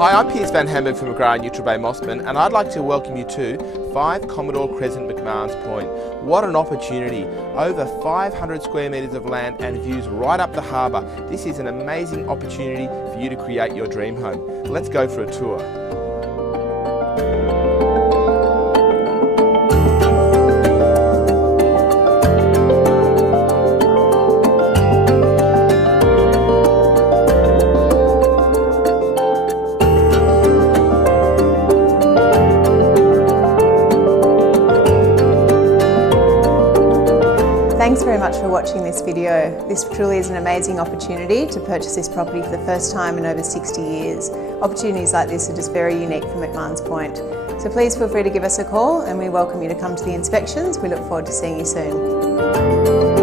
Hi, I'm Piers van Hamburg from McGrath Neutral Bay, Mosman, and I'd like to welcome you to 5 Commodore Crescent, McMahons Point. What an opportunity! Over 500 square metres of land and views right up the harbour. This is an amazing opportunity for you to create your dream home. Let's go for a tour. Thanks very much for watching this video. This truly is an amazing opportunity to purchase this property for the first time in over 60 years. Opportunities like this are just very unique for McMahons Point. So please feel free to give us a call and we welcome you to come to the inspections. We look forward to seeing you soon.